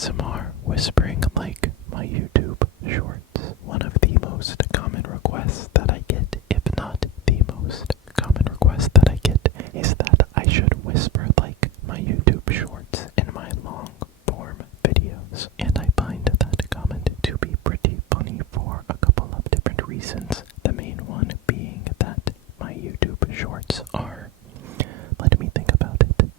ASMR whispering like my YouTube shorts. One of the most common requests that I get, if not the most common request that I get, is that I should whisper like my YouTube shorts in my long form videos. And I find that comment to be pretty funny for a couple of different reasons. The main one being that my YouTube shorts are, let me think about it,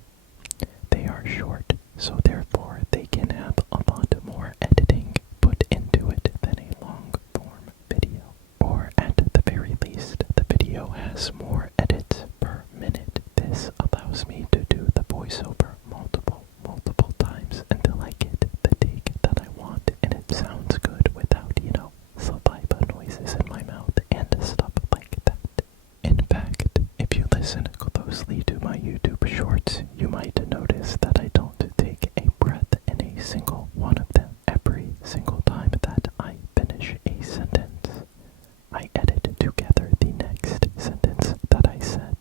they are short, so therefore they can have a lot more editing put into it than a long form video. Or at the very least, the video has more edits per minute. This allows me to do the voiceover multiple times until I get the take that I want and it sounds good without, saliva noises in my mouth and stuff like that. In fact, if you listen closely to my YouTube shorts, you might notice that I don't take a breath in a single one of them. Every single time that I finish a sentence, I edit together the next sentence that I said.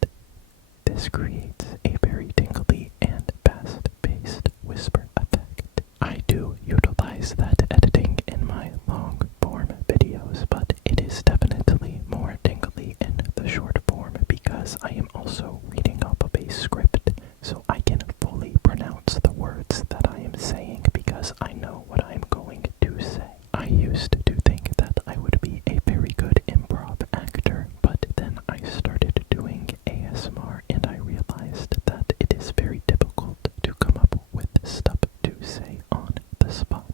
This creates a very tingly and fast-paced whisper effect. I do utilize that editing in my long-form videos, but it is definitely more tingly in the short form because I am also reading off of a script, so I can fully pronounce the words that I am saying because I know what I'm going to say. I used to think that I would be a very good improv actor, but then I started doing ASMR and I realized that it is very difficult to come up with stuff to say on the spot.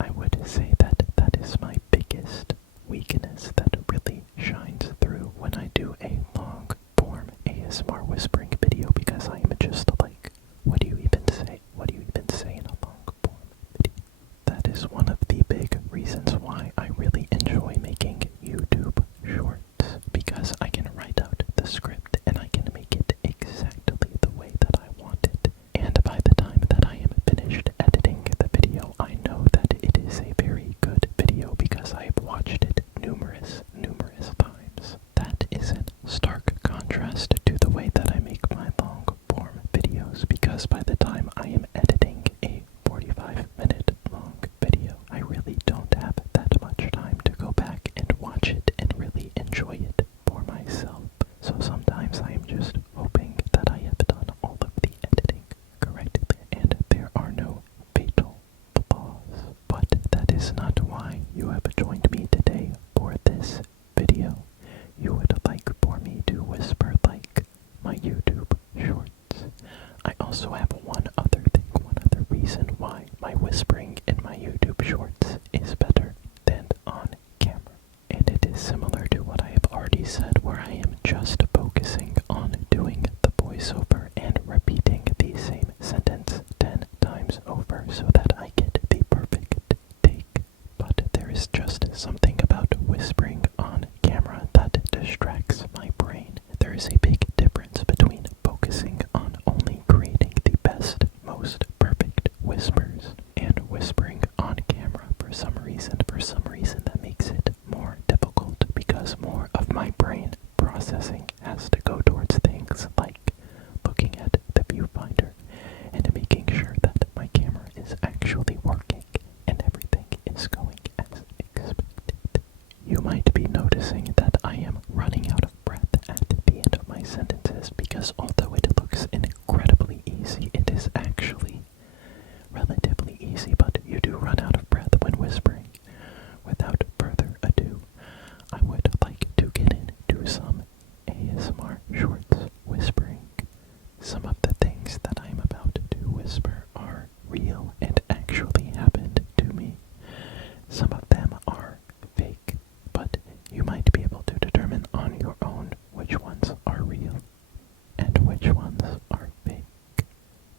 I would say that that is my biggest weakness that really shines through when I do a long form ASMR whispering video because I am just like, what do you even say? What do you even say in a long form video? That is one of the big reasons why I really enjoy making YouTube shorts, because I can write out the script and I can make it exactly the way that I want it. And by the time that I am finished editing the video, I know that it is a very good video because I have watched it numerous times. That is in stark contrast to the way that I make my long form videos, because by the time I am editing a 45-minute long video, I really don't have that much time to go back and watch it and really enjoy it for myself. So sometimes I am just hoping that I have done all of the editing correctly and there are no fatal flaws. But that is not why you have joined me today for this video. You would like for me to whisper like my YouTube shorts. I also have one other reason why my whispering in my YouTube shorts is better than on camera. And it is similar to what I have already said, where I am just focusing on doing the voiceover and repeating the same sentence 10 times over so that I get the perfect take. But there is just something about whispering on camera that distracts my brain. There is a big difference between focusing on only creating the best, most perfect whispers and whispering on camera. For some reason that makes it more difficult because more of my brain processing has to go towards things like looking at the viewfinder and making sure that my camera is actually working and everything is going as expected. You might be noticing that I am running out of breath at the end of my sentences because although it looks incredibly easy, it is actually relatively easy, but you do run out of breath when whispering. Without further ado, I would like to get into some ASMR shorts whispering. Some of the things that I'm about to whisper are real and actually happened to me. Some of them are fake, but you might be able to determine on your own which ones are real and which ones are fake.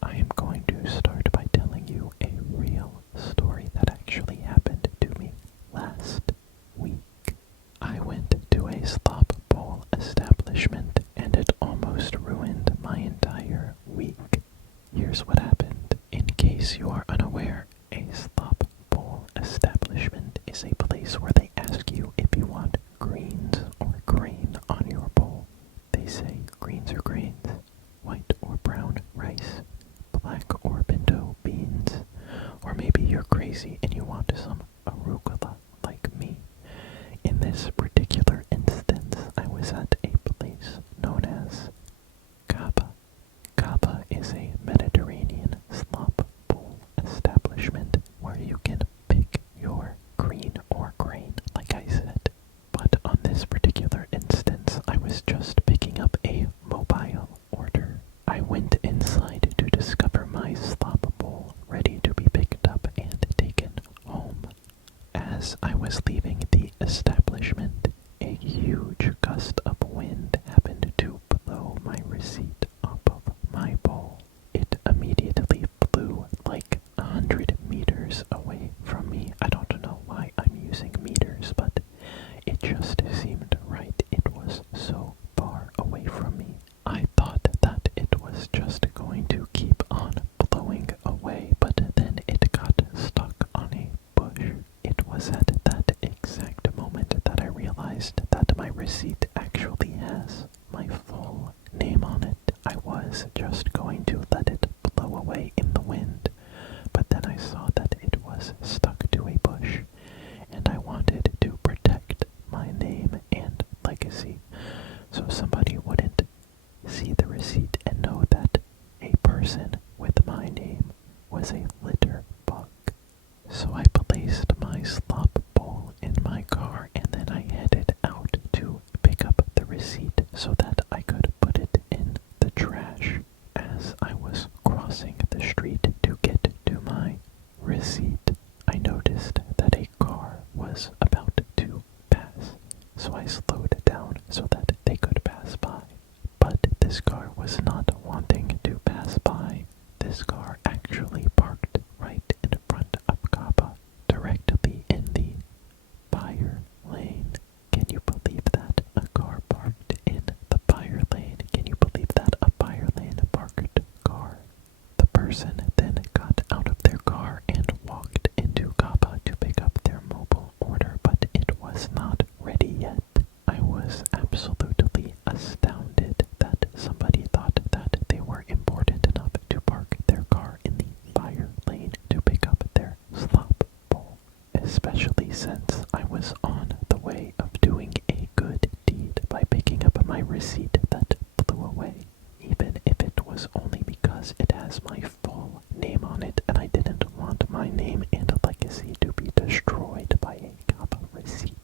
I am going to start by telling you a real story that actually happened to me last week. I went to a slop bowl establishment and it almost ruined my entire week. Here's what happened. In case you are unaware, a slop bowl establishment is a place where they ask you if you want greens or grain on your bowl. They say greens or grains, white or brown rice, black or pinto beans, or Or maybe you're crazy and you want some arugula like me. In this particular instance, I was at a place known as Cava. Cava is a Mediterranean slop bowl establishment where you can pick your green or grain, like I said. But on this particular instance, I was just picking up a mobile order. I went inside to discover my slop bowl ready to be picked up and taken home. As I was leaving the establishment, a huge gust of wind happened to blow my receipt off of my bowl. It immediately flew like 100 meters away from me. I don't know why I'm using meters, but it just seemed right. It was so far away from me. I thought that it was just going to keep on blowing away, but then it got stuck on a bush. It was at that exact moment that I realized that my receipt actually has my full name on it. I was just going to let it blow away in the wind, but then I saw that it was stuck to a bush, and I wanted to protect my name and legacy, so somebody wouldn't see the receipt and know that a person with my name was a litter bug. So I placed my slop bowl in my car and then I headed out to pick up the receipt so that I could put it in the trash. As I was crossing the street to get to my receipt, I noticed that a car was about to pass, so I slowed down so that they could pass by. But this car was not wanting to pass by. This car actually parked right in front of Kappa, directly in the fire lane. Can you believe that? A car parked in the fire lane. Can you believe that? A fire lane parked car. The person then got out of their car and walked into Kappa to pick up their mobile order, but it was not ready yet. I was absolutely astounded that somebody thought that they were important enough to park their car in the fire lane to pick up their slop bowl, especially since I was on the way of doing a good deed by picking up my receipt that flew away, even if it was only because it has my full name on it and I didn't want my name and legacy to be destroyed by a Kappa receipt.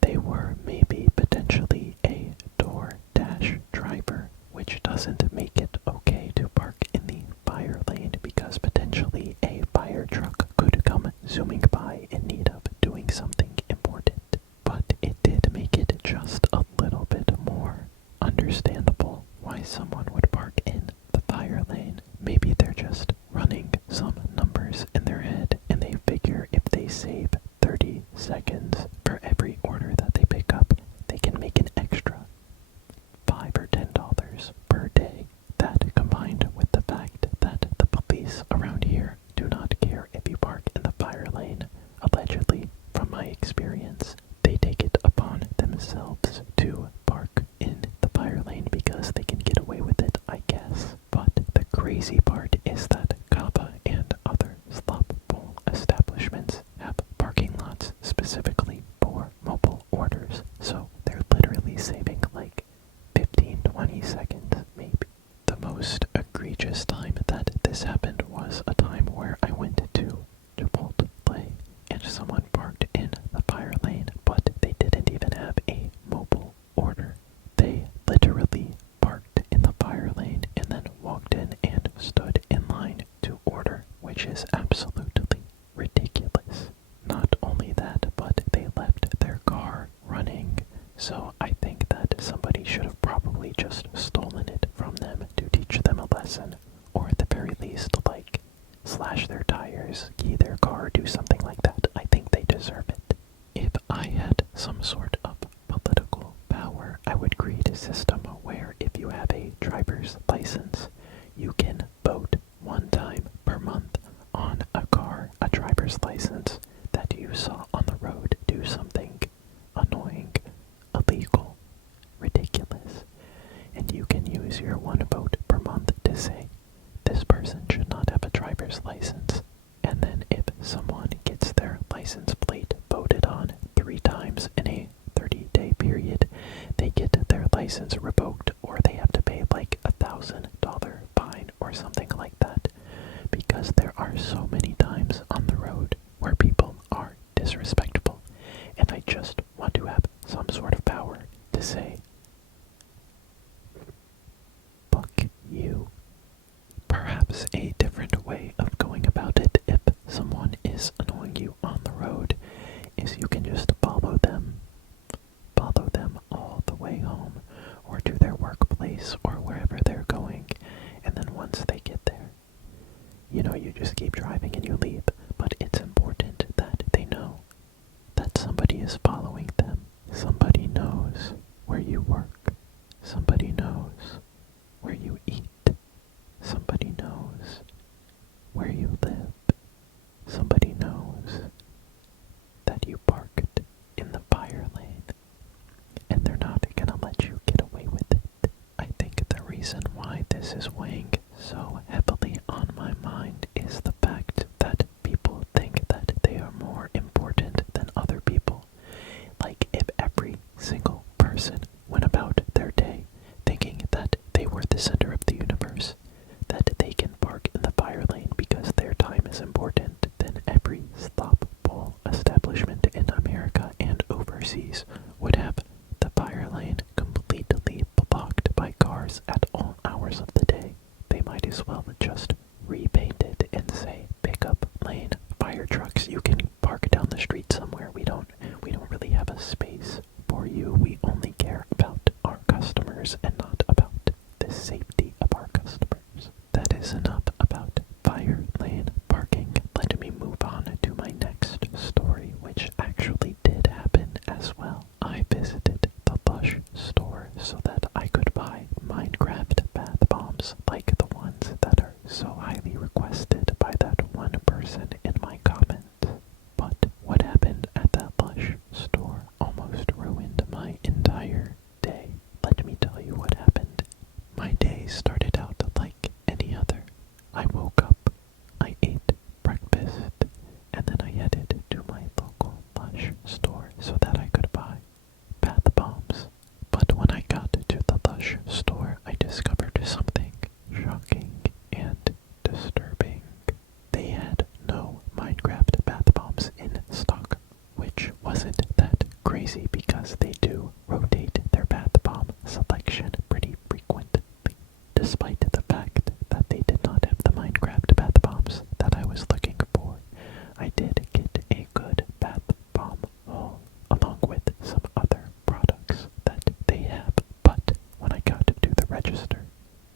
They were maybe potentially a DoorDash driver, which doesn't make it okay to park in the fire lane because potentially a fire truck could come zooming by in need of doing something important. But it did make it just a little bit more understandable why someone would park in the fire lane. Maybe they're just running some numbers in their head and they figure if they save 30 seconds for every order that they pick up, they can make an extra $5 or $10 per day. That combined with the fact that the police around here do not care if you park in the fire lane, allegedly, from my experience, they take it upon themselves to park in the fire lane because they can get away with it, I guess. But the crazy part is that Kappa and other slop bowl establishments have parking lots specifically for mobile orders, so they're literally saving like 15-20 seconds maybe. The most egregious time that this happened was a time where I went to Chipotle and someone parked in the fire lane, but they didn't even have a mobile order. They literally parked in the fire lane and then walked in and stood in line to order, which is absolutely ridiculous. Not only that, but they left their car running, so I think that somebody should have probably just stolen it from them to teach them a lesson, or at the very least, like, slash their tires, key their car, do something like that. I think they deserve it. If I had some sort of political power, I would create a system where if you have a driver's license, you can vote one time per month on a car, a driver's license, that you saw on the road do something annoying, illegal, ridiculous, and you can use your one vote per month to say, this person should not have a driver's license, and then if someone gets their license plate voted on 3 times in a 30-day period, they get their license revoked, or they have to pay like $1,000 fine or something like that, because there are so many times on the road where people are disrespectful, and I just want to have some sort of power to say, fuck you. Perhaps a different way of going about it if someone is annoying you on the road is you can just follow them all the way home or to their workplace or wherever they're going, and then once they get there, you just keep driving and you leave. But it's important that they know that somebody is following them. Somebody knows where you work. Somebody knows where you eat. Somebody knows where you live. Somebody knows that you parked in the fire lane, and they're not gonna let you get away with it. I think the reason why this is weighing so heavily on my mind is the fact that people think that they are more important than other people. Like if every single person went about their day thinking that they were the center of the universe, that they can park in the fire lane because their time is important, then every stop pole establishment in America and overseas would have the fire lane completely blocked by cars at all hours of the day. They might as well just repaint it and say pickup lane, fire trucks, you can park down the street somewhere. We don't really have a space for you. We only care about our customers and not about the safety of our customers. That is enough about fire lane parking. Let me move on to my next story, which actually did happen as well. I visited the Lush store so that I could buy Minecraft bath bombs like the ones that are so highly requested by that one person in my comments. But what happened at that Lush store almost ruined my entire day. Let me tell you what happened. My day started out like any other. I woke up, I ate breakfast, and then I headed to my local Lush store so that I could buy bath bombs. But when I got to the Lush store, I discovered something shocking and disturbing. They had no Minecraft bath bombs in stock, which wasn't that crazy because they do rotate their bath bomb selection pretty frequently. Despite the fact that they did not have the Minecraft bath bombs that I was looking for, I did get a good bath bomb haul along with some other products that they have. But when I got to the register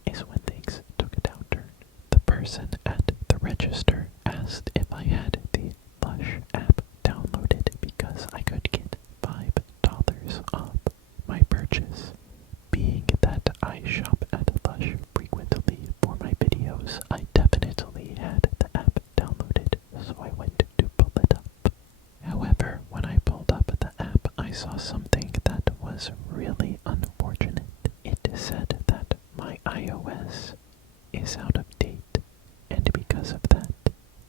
is when things took a downturn. The person at the register asked if I had the Lush app downloaded because I could get $5 off my purchase. Being that I shop at Lush frequently for my videos, I definitely had the app downloaded, so I went to pull it up. However, when I pulled up the app, I saw something that was really unfortunate. It said that my iOS is out of date, and because of that,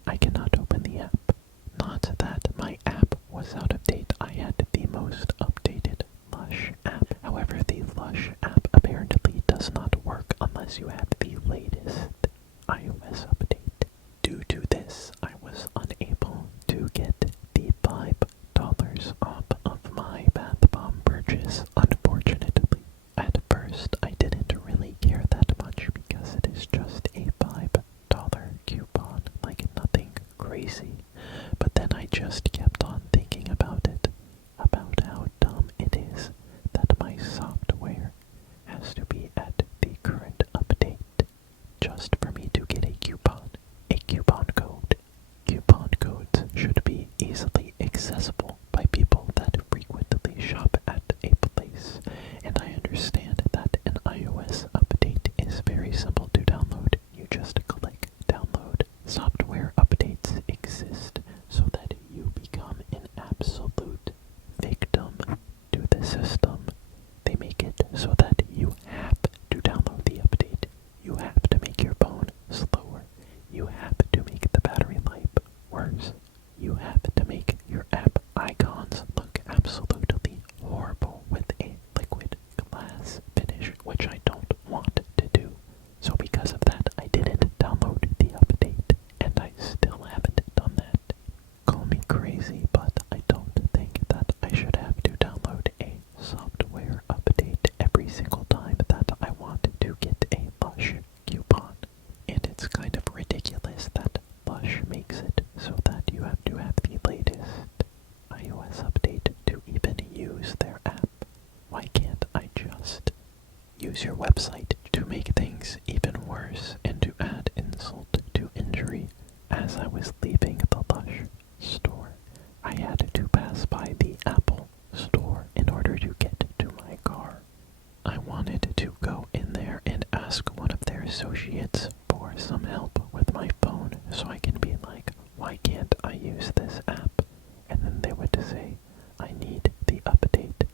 I cannot open the app. Not that my app was out of date, I had the most updated Lush app. However, the Lush app apparently does not work unless you have the latest iOS update. Due to this, I was unable to get the $5 off of my bath bomb purchase, unfortunately. At first, I didn't really care that much because it is just a $5 coupon, like nothing crazy. But then I just kept on thinking about it, about how dumb it is that my software has to be at the current update just for me to get a coupon code. Coupon codes should be easily accessible by people that frequently shop at a place, and I understand that an iOS update is very simple to download. You just click download. Software updates exist so that you become an absolute victim to the system. They make it so that you have to download the update. You have to make your phone slower. You have to make the battery life worse. use your website to make things even worse and to add insult to injury. As I was leaving the Lush store, I had to pass by the Apple store in order to get to my car. I wanted to go in there and ask one of their associates for some help with my phone so I can be like, why can't I use this app? And then they would say, I need the update.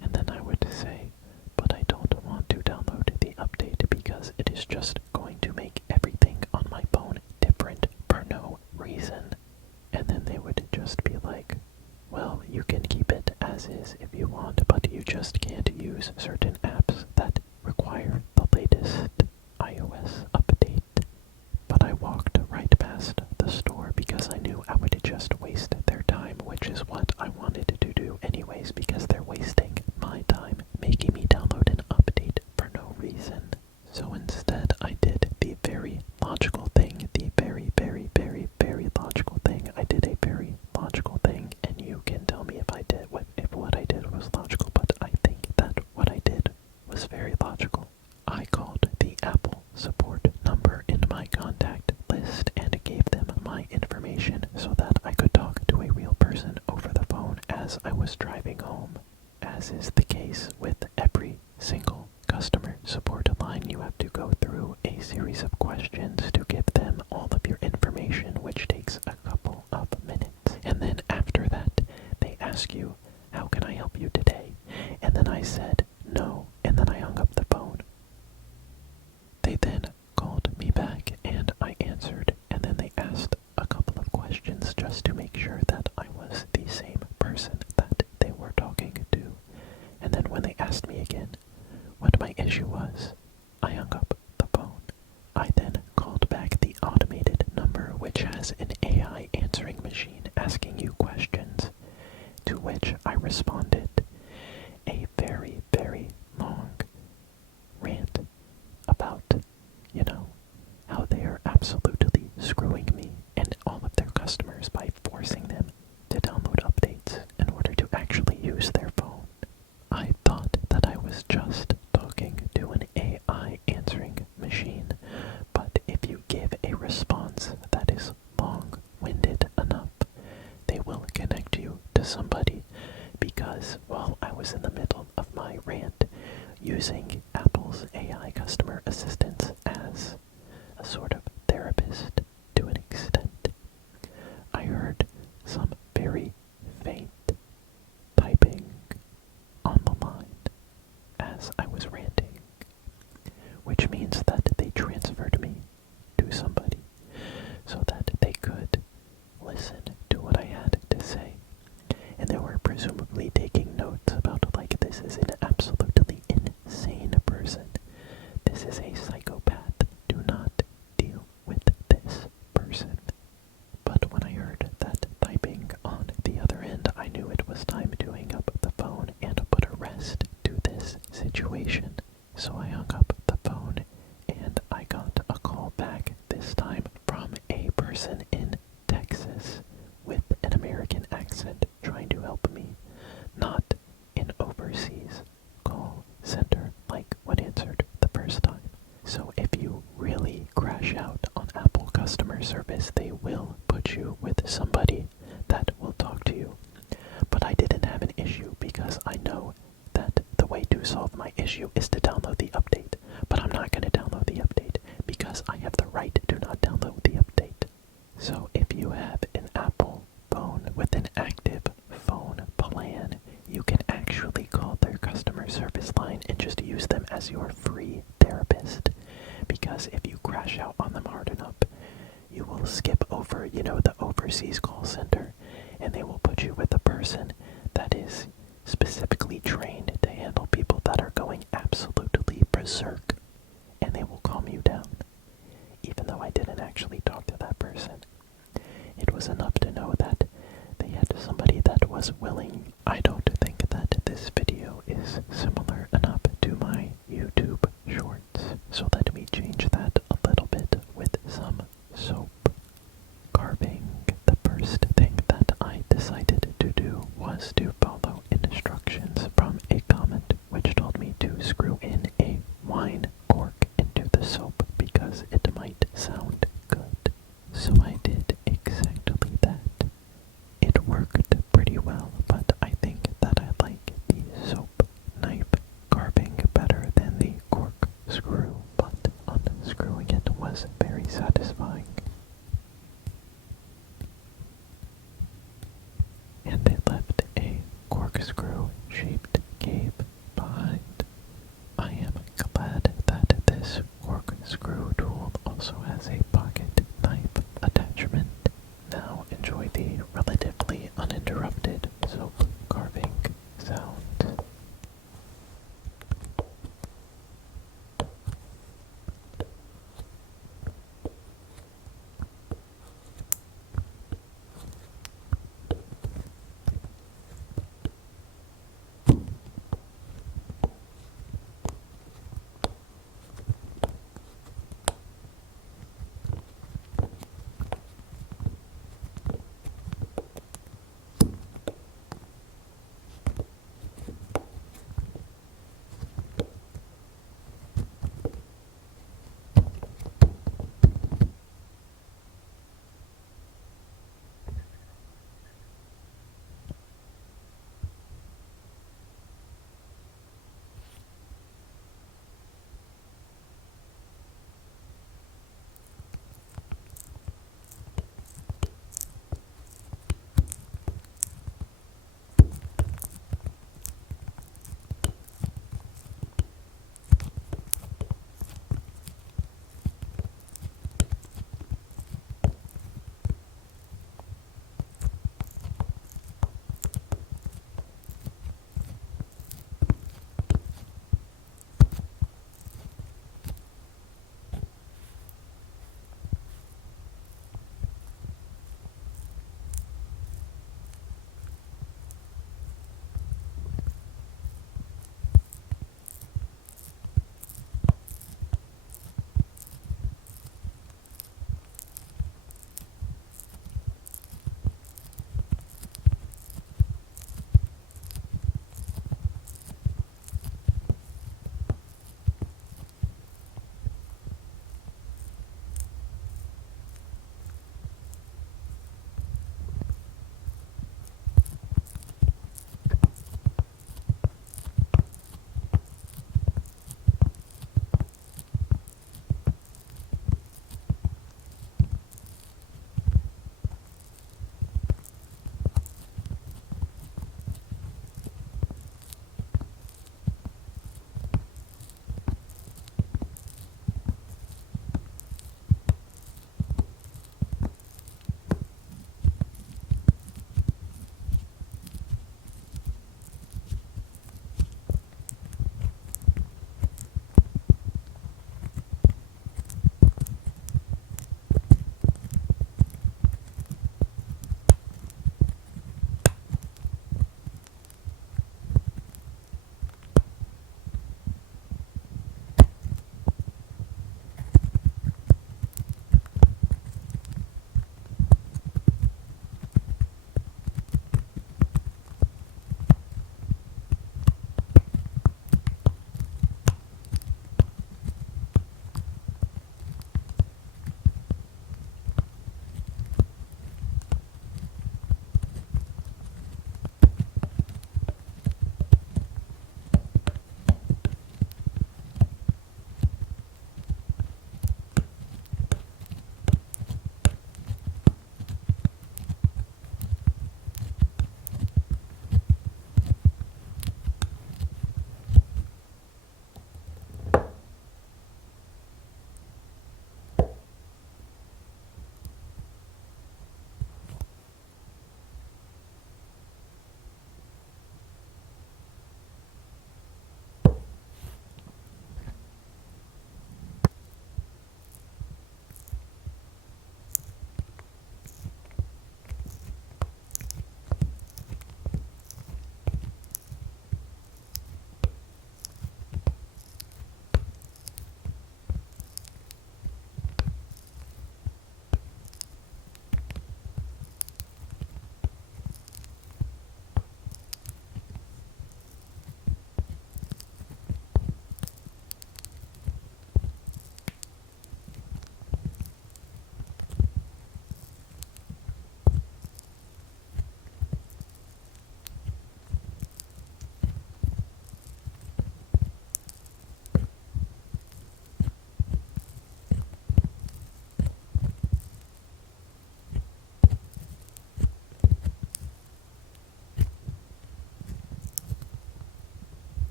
And then I would say, but I don't want to download the update because it is just going to make everything on my phone different for no reason. And then they would just be like, well, you can keep it as is if you want, but you just can't use certain apps that require the latest iOS update. But I walked right past the store because I knew I would just waste their time, which is what I wanted to do anyways, because they're wasting my time making me download an update for no reason. So instead, I did the very logical thing, the very logical thing. I did a very logical thing, and you can tell me if what I did was logical, but I think that what I did was very logical. I called the Apple support number in my contact list and gave them my information so that I could talk to a real person over the phone as I was driving home. As is the case with every single customer support line, you have to go through a series of questions to give them all of your information, which takes a couple of minutes. And then after that, they ask you, how can I help you today? And then I said, no, and then I hung up the phone. They then called me back and I answered, and then they asked a couple of questions just to make sure that I was the same person that they were talking to. And then when they asked me again what my issue was, I hung up the phone. I then called back the automated number, which has an AI answering machine asking you questions, to which I responded a very long rant about, how they are absolutely screwing me and all of their customers by forcing them to download updates in order to actually use their phone. I thought that I was just talking to an AI answering machine, but if you give a response that is long-winded enough, they will connect you to somebody, because while I was in the middle of my rant using Apple's AI customer assistance as a sort of therapist to an extent, I heard some very faint typing on the line as I was ranting, which means that they transferred me to somebody so that they could listen to what I had to say. And they were presumably taking notes about, like, this is an absolutely insane person. This is a psychopath. Do not deal with this person. But when I heard that typing on the other end, I knew it was time to hang up the phone and put a rest to this situation. So I hung up the phone and I got a call back, this time from a person in Texas with an American accent trying to help me, not an overseas call center like what answered the first time. So if you really crash out on Apple customer service, they will put you with somebody that will talk to you. But I didn't have an issue because I know that the way to solve my issue is to download the update. But I'm not going to download the update because I have the right to not download the update. So if you have an Apple phone with an active phone plan, you can actually call their customer service line and just use them as your free therapist. Because if you crash out on them hard enough, you will skip over, the overseas call center, and they will put you with a person that is specifically trained to handle people that are going absolutely berserk, and they will calm you down. Even though I didn't actually talk to that person, it was enough to know that they had somebody that was willing. I don't think that this video is similar enough to my YouTube shorts, so let me change that a little bit with some soap carving. The first thing that I decided to do was to follow instructions from a comment which told me to screw in a corkscrew-shaped cape behind. I am glad that this corkscrew tool also has a pocket knife attachment. Now enjoy the relatively uninterrupted soap carving sound.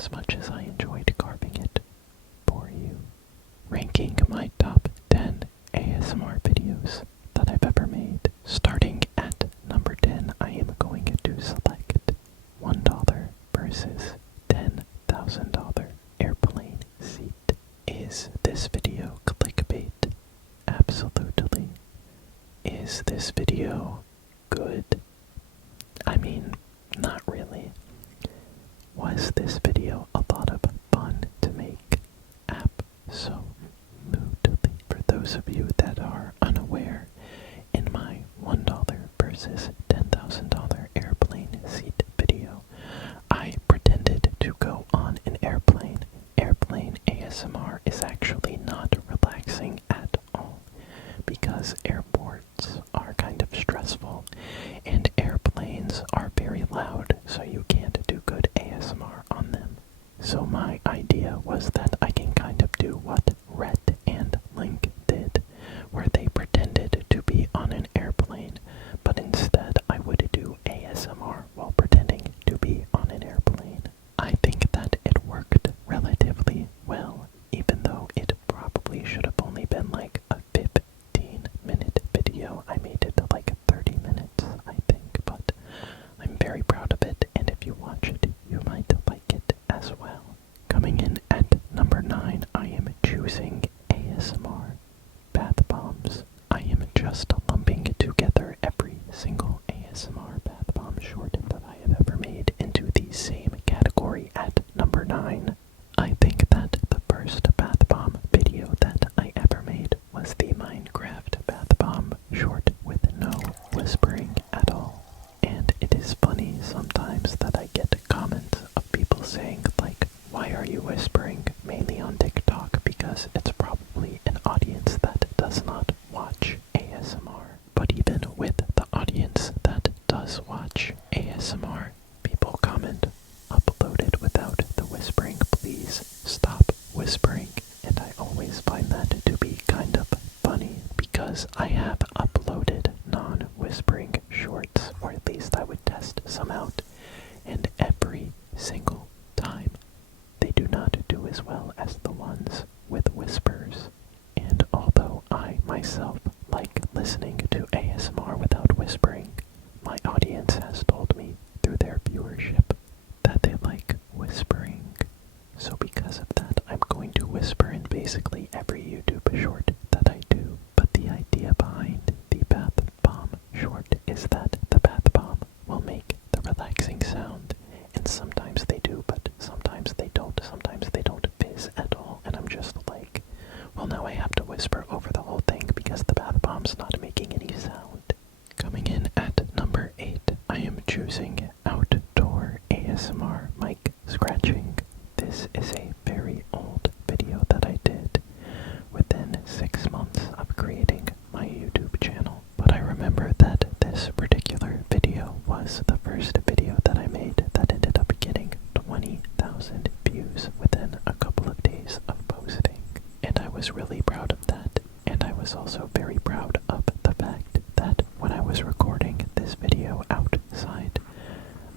as much as I enjoyed carving it for you. Ranking my top 10 ASMR videos that I've ever made. Starting at number 10, I am going to select $1 versus $10,000 airplane seat. Is this video clickbait? Absolutely. Is this video good? I mean, not really. Was this video a lot of fun to make? Absolutely. For those of you that are unaware, in my $1 versus $10,000 airplane seat video, I pretended to go on an airplane. Airplane ASMR is actually not relaxing at all because airports are kind of stressful and airplanes are very loud, so you can't do good ASMR on them. So my idea was that I can kind of do what Rhett and Link did, where they pretended to be on an airplane, but instead I would do ASMR while pretending to be on an airplane. I think that it worked relatively well, even though it probably should have only been like a 15-minute video. I made it to like 30 minutes, I think, but I'm very proud of it, and if you watch it, you might like it as well. Coming in at number 9, I am choosing ASMR bath bombs. I am just lumping together every single ASMR bath bomb short that I have ever made into the same category at number 9. I think that the first bath bomb video that I ever made was the Minecraft bath bomb short with no whispering at all. And it is funny sometimes that I get comments of people saying like, why are you whispering? Mainly on TikTok, because it's probably an audience that does not watch ASMR. But even with the audience that does watch ASMR, people comment, upload it without the whispering, please stop whispering. And I always find that to be kind of funny, because I have uploaded non-whispering shorts, or at least I would test some out, and every single time they do not do as well as the ones with whispers. And although I myself like listening to ASMR without whispering, my audience has told me through their viewership that they like whispering. So because of that, I'm going to whisper in basically every YouTube short that I do. But the idea behind the bath bomb short is that the bath bomb will make the relaxing sound, and sometimes they do, but sometimes they don't. Sometimes they don't fizz at all, and I'm just like, well, now I have to whisper over the whole thing because the bath bomb's not making any sound. Coming in at number 8, I am choosing outdoor ASMR mic scratching. This is a very old video that I did within 6 months of creating my YouTube channel. But I remember that this particular video was the first video that I made that ended up getting 20,000 views within a couple of days of posting. And I was really proud of that. And I was also very proud of the fact that when I was recording this video outside,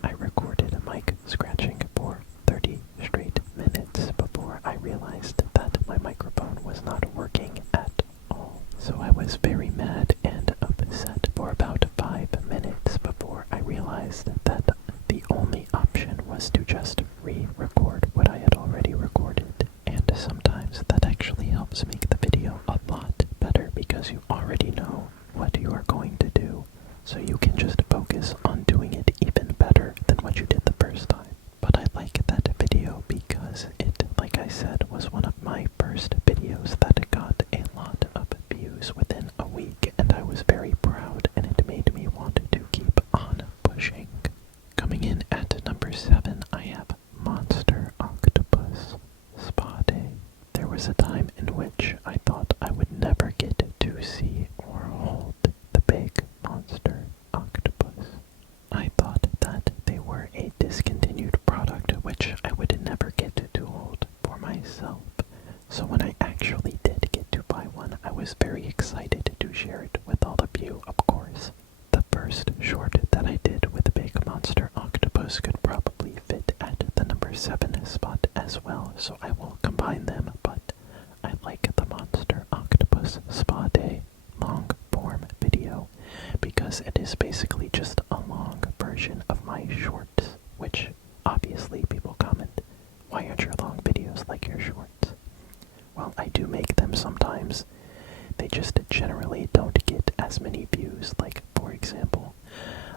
I recorded a mic scratching for 30 straight minutes before I realized that my microphone was not working at all. So I was very mad and upset for about 5 minutes before I realized that the only option was to just re-record what I had already recorded. And sometimes that actually helps make the video a lot better because you already know what you are going to do. So you can just focus on doing it even better than what you did the first time. But I like that video because it, like I said, was one of my first videos that got a lot of views within a week, and I was very proud, and it made me want to keep on pushing. Coming in at number 7, I have Monster Octopus Spa Day. There was a time in which I thought I would never get to see or hold the big monster octopus. I thought that they were a discontinued product which I would never get to hold for myself. So when I actually did get to buy one, I was very excited to share it with all of you, of course. The first short that I did with Big Monster Octopus could probably fit at the number 7 spot as well, so I will combine them, but I like the Monster Octopus Spa Day long form video because it is basically just a long version of my shorts, which obviously people comment, why aren't your long videos like your shorts? Well, I do make them sometimes. They just generally don't get as many views. Like, for example,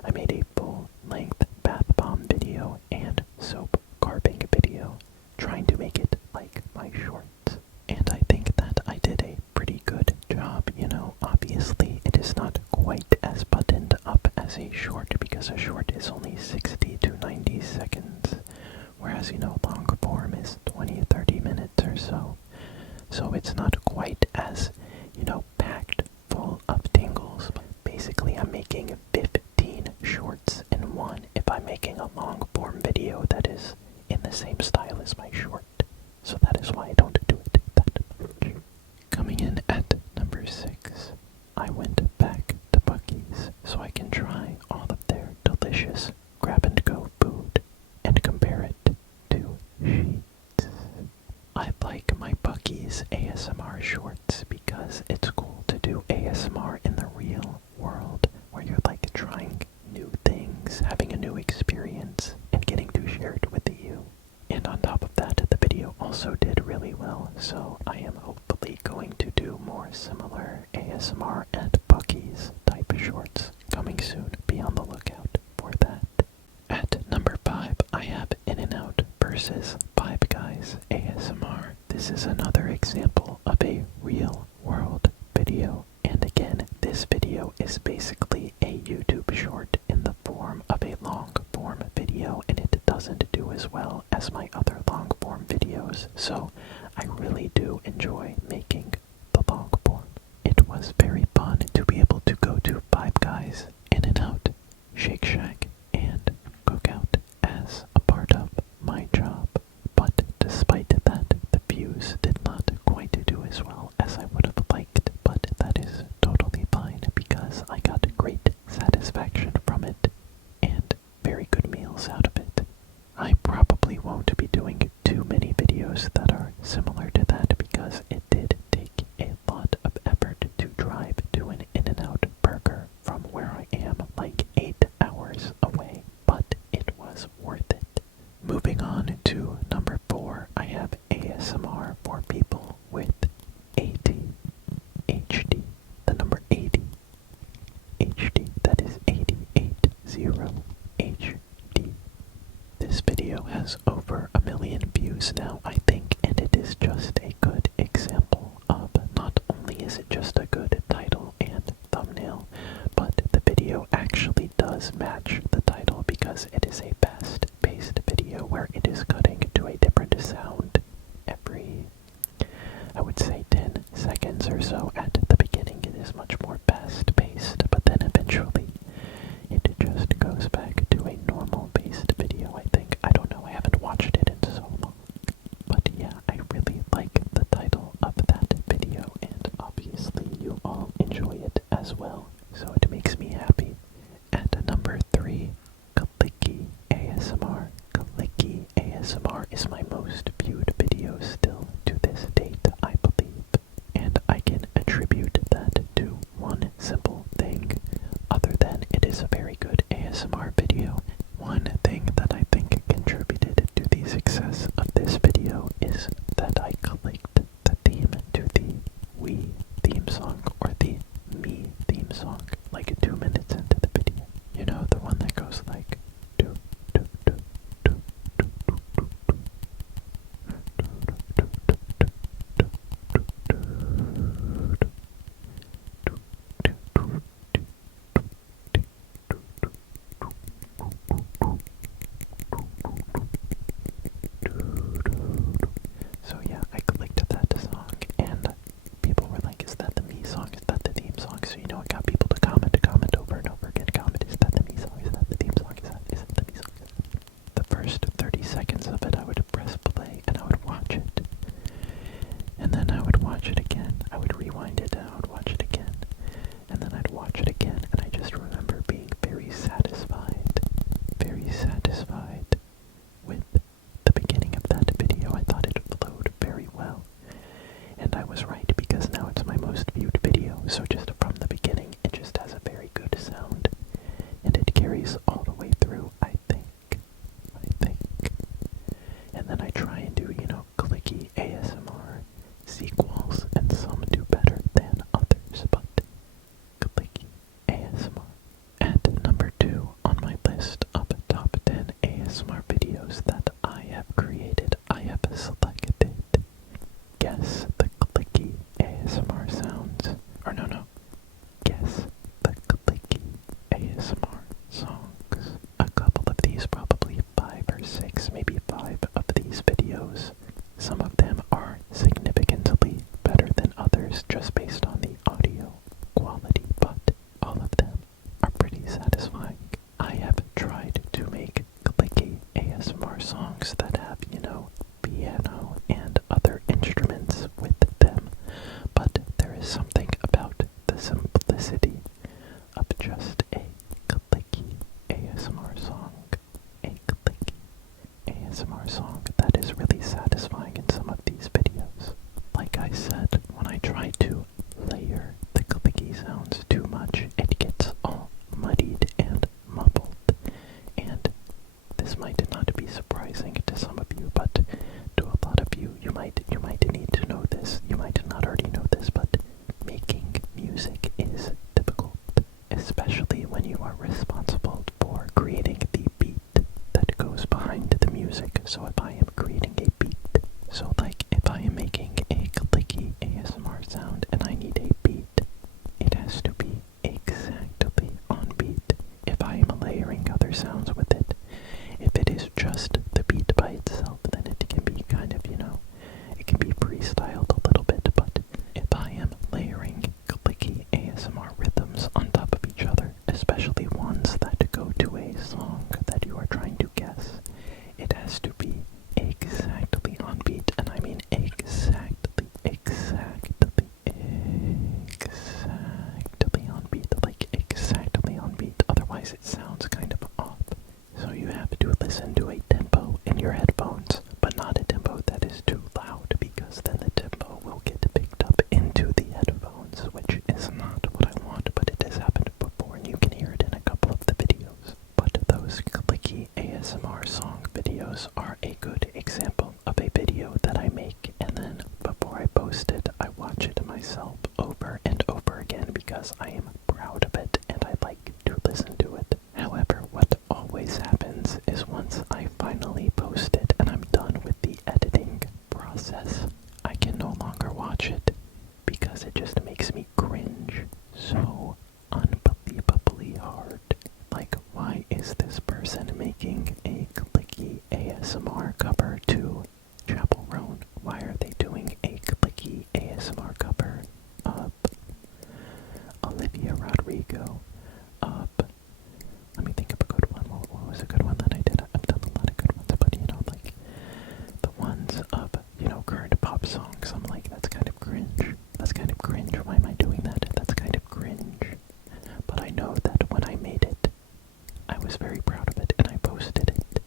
I made a full-length bath bomb video and soap carving video, trying to make it like my shorts. And I think that I did a pretty good job, you know. Obviously, it is not quite as buttoned up as a short because a short is only 60 to 90 seconds, whereas, you know, long form is 20-30 minutes or so. So it's not quite as, you know, packed full of tingles. But basically, I'm making 15 shorts in one if I'm making a long form video that is in the same style as my short. So that is why I don't do it that much. Coming in at number 6, I went back to Buc-ee's so I can try all of their delicious grab-and-go food and compare it to Sheetz. I like my Buc-ee's ASMR shorts because it's cool to do ASMR in the real world where you're like trying new things, having a new experience, and getting to share it with you. And on top of that, the video also did really well, so I am hopefully going to do more similar ASMR and Buc-ee's type shorts coming soon. Be on the lookout for that. At number 5, I have In-N-Out versus Five Guys ASMR. This is another example of a real world video, and again, this video is basically a YouTube short in the form of a long form video, and it doesn't do as well as my other long form videos, so I really do enjoy making the long form. It was very fun to be able to go to Five Guys, In-N-Out, Shake Shack, and Cookout as a part of my job, but despite that, the views did not quite do as well as I would have liked, but that is totally fine because I got great satisfaction from it and very good meals out of it. I probably won't be doing too many videos that are similar to that because it did take a lot of effort to drive to an In-N-Out burger from where I am, like 8 hours away, but it was worth it. Moving on to number 4, I have ASMR for people with ADHD. The number 80. HD, that is 880 HD. This video has over 1 million views now, I think, and it is just a good example of not only is it just a good title and thumbnail, but the video actually does match the title because it is a fast-paced video where it is cutting to a different sound every, I would say, 10 seconds or so. At the beginning it is much more fast-paced, but then eventually it just goes back to a normal-paced video, I think. I don't know, I haven't watched it in so long. But yeah, I really like the title of that video, and obviously you all enjoy it as well, so it makes me happy. At number 3, Clicky ASMR. Clicky ASMR is my most viewed video still to this date, I believe. And I can attribute that to one simple thing, other than it is a very good ASMR video. One thing that I think contributed to the success of this video is that I clicked the theme to the We theme song, or the Me theme song, like 2 minutes into the video. You know, the one that goes like do do do do do do do do. maybe 5 of these videos. Some of them are significantly better than others just based on the audio quality, but all of them are pretty satisfying. I have tried to make clicky ASMR songs that have, piano and other instruments with them, but there is something about the simplicity of just a clicky ASMR song. A clicky ASMR song that is really satisfying in some of these videos. Like I said, when I try to layer the clicky sounds too much, it gets all muddied and muffled. And this might not be surprising to some of you, but to a lot of you, you might need to know this. You might not already know this, but making music is difficult, especially when you are responsible for creating the beat that goes behind the music. So if I am creating a beat, so like if I am making a clicky ASMR sound and I need a beat, it has to be exactly on beat. If I am layering other sounds with it, if it is just the beat by itself, then it can be kind of, it can be freestyled a little bit, but if I am layering clicky ASMR rhythms on top of each other, especially ones that go to a song that you are trying to guess, it has to be exactly on beat, and I mean exactly on beat, like exactly on beat, otherwise it sounds kind of off. So you have to listen to a tempo in your headphones, but not a tempo that is too loud, because then the tempo will get picked up into the headphones, which is not what I want, but it has happened before, and you can hear it in a couple of the videos. But those clicky ASMR song videos are a good example of a video that I make, and then before I post it, I watch it myself over and over again because I am proud of it and I like to listen to it. However, what always happens is once I finally post it and I'm done with the editing process, I can no longer watch it because it just makes me cringe so unbelievably hard. Like, why is this person making a clicky ASMR cover to Chapel Roan? Why are they doing a clicky ASMR cover of Olivia Rodrigo? Let me think of a good one. What was a good one that I did? I've done a lot of good ones, but like the ones of, current pop songs. I'm like, that's kind of cringe. That's kind of cringe. Why am I doing that? That's kind of cringe. But I know that when I made it, I was very proud of it and I posted it.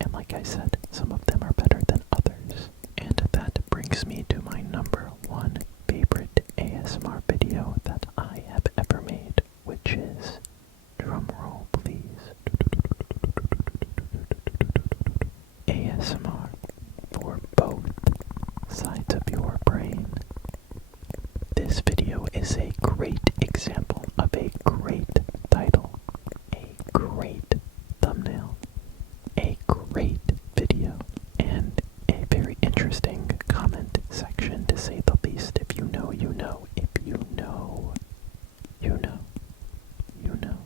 And like I said, some of them are better than others. And that brings me to my number 1 favorite ASMR video that I have ever made, which is, drumroll please, ASMR for both sides of your brain. This video is a great example of a great title, a great thumbnail, a great video, and a very interesting comment section, to say the least. If you know, you know. If you know, you know. You know.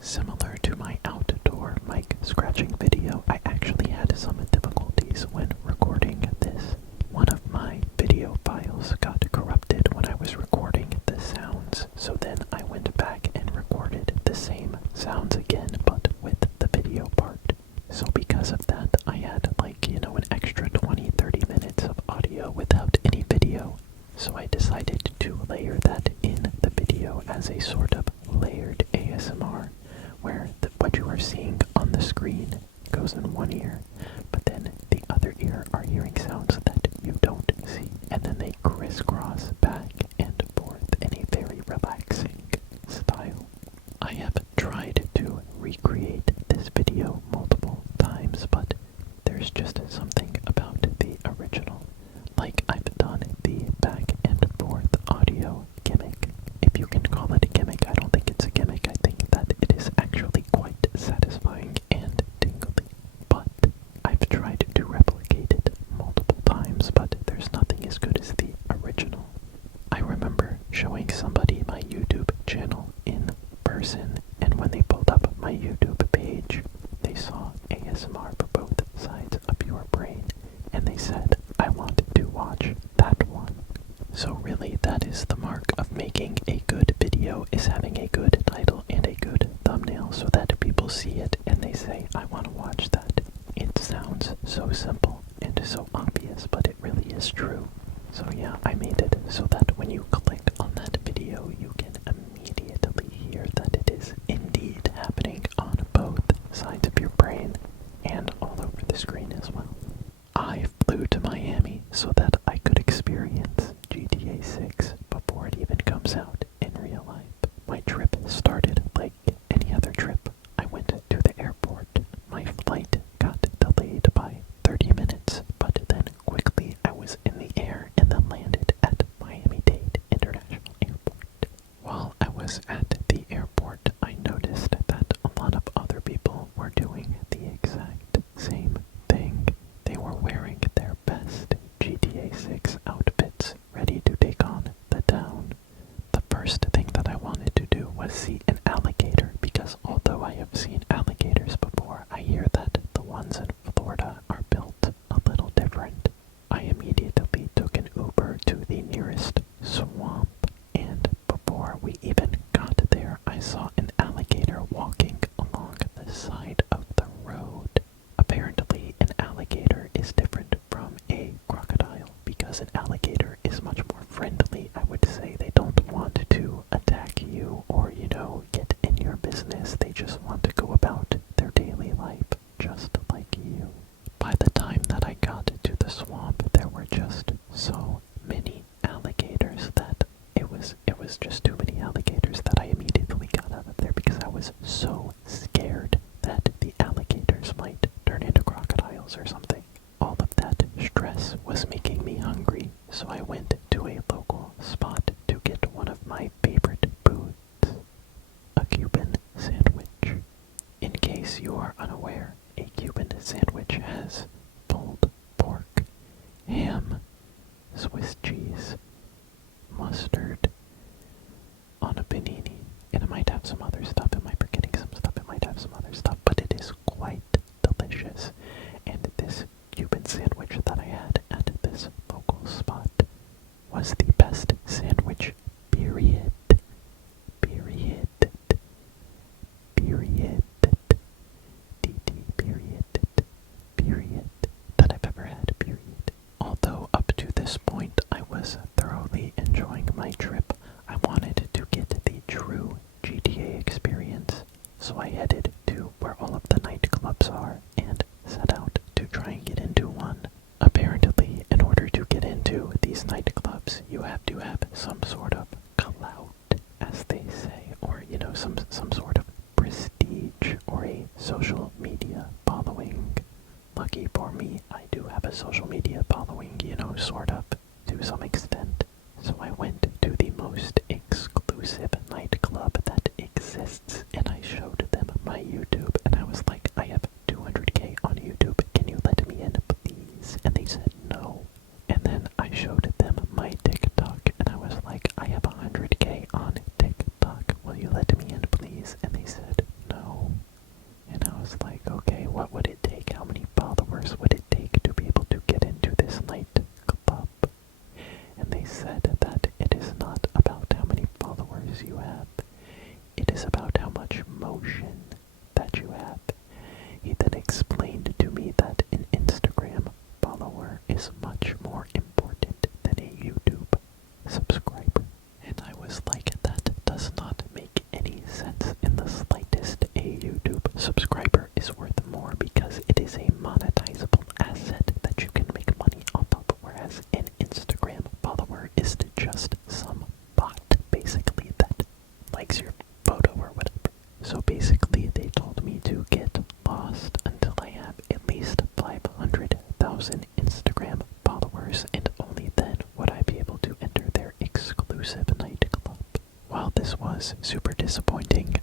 Similar to my outdoor mic scratching video, I actually had some difficulties when recording this. One of my video files got corrupted when I was recording the sounds, so then I went back and recorded the same sounds again, but with the video part. So because of that, I had an extra 20-30 minutes of audio without any video. So I decided to layer that in the video as a sort of layered ASMR, where what you are seeing on the screen goes in one ear, but then the other ear are hearing sounds that you don't see, and then they crisscross back and forth in a very relaxing style. I have tried to recreate this video multiple times, but there's just something about the original. Like, I've done the back and forth audio gimmick. If you can call it a gimmick, I don't think it's a gimmick. I think that it is actually quite satisfying and tingly. But I've tried to replicate it multiple times, but there's nothing as good as the original. So really, that is the mark of making a good video, is having a good title and a good thumbnail so that people see it and they say, I want to watch that. It sounds so simple and so obvious, but it really is true. So yeah, I made it so that when you click on that video, you can immediately hear that it is indeed happening on both sides of your brain and all over the screen as well. I flew to Miami so that I could experience GTA 6 before it even comes out in real life. My trip started like any other trip. I went to the airport. My flight got delayed by 30 minutes, but then quickly I was in the air and then landed at Miami-Dade International Airport. While I was at the airport, I noticed that a lot of other people were doing the exact same thing. They were wearing their best GTA 6 outfits, ready to take on the town. The first thing that I wanted to do was see an alligator, because although I have seen alligators before, I hear that the ones in Florida are built a little different. I immediately took an Uber to the nearest swamp, and before we even got there, I saw an alligator walking along the side of the road. Apparently, an alligator is different from a crocodile because an alligator is much more friendly. I would say they don't want to attack you or, get in your business. They just want to go about their daily life just like you. By the time that I got to the swamp, there were just so many alligators that it was just too many alligators that I immediately got out of there because I was so scared that the alligators might turn into crocodiles or something. All of that stress was making me hungry, so I went to a local spot to get one of my favorite foods, a Cuban sandwich. In case you are unaware, a Cuban sandwich has pulled pork, ham, Swiss cheese, mustard, on a panini, and it might have some other stuff. Am I forgetting some stuff? It might have some other stuff, but it is quite delicious. And this Cuban sandwich that I had at this local spot was the best sandwich, period. Period. Period. DT, period. Period. That I've ever had, period. Although up to this point I was thoroughly enjoying my trip, I wanted to get the true GTA experience, so I headed to where all of the nightclubs are and set out to try and get into one. Apparently, in order to get into these nightclubs, you have to have some sort of clout, as they say, or, some sort of prestige or a social media following. Lucky for me, I do have a social media following, sort of, to some extent. So I went to the most exclusive nightclub that exists, and I showed them my YouTube, and I was like, I have 200k on YouTube, can you let me in, please? And they said no. And then I showed them my TikTok, and I was like, I have 100k on TikTok, will you let me in, please? And they said no. And I was like, okay, what would it take? How many followers would it take to be able to get into this nightclub? And they said that it is not about how many followers you have. It is about how much motion that you have. He then explained to me that an Instagram follower is much more important than a YouTube subscriber. And I was like, that does not make any sense in the slightest. A YouTube subscriber is worth more because it is a monetizable asset that you can make money off of, whereas an Instagram follower is just some bot, basically, that likes your photo or whatever. So basically, they told me to get lost until I have at least 500,000 Instagram followers, and only then would I be able to enter their exclusive nightclub. While this was super disappointing,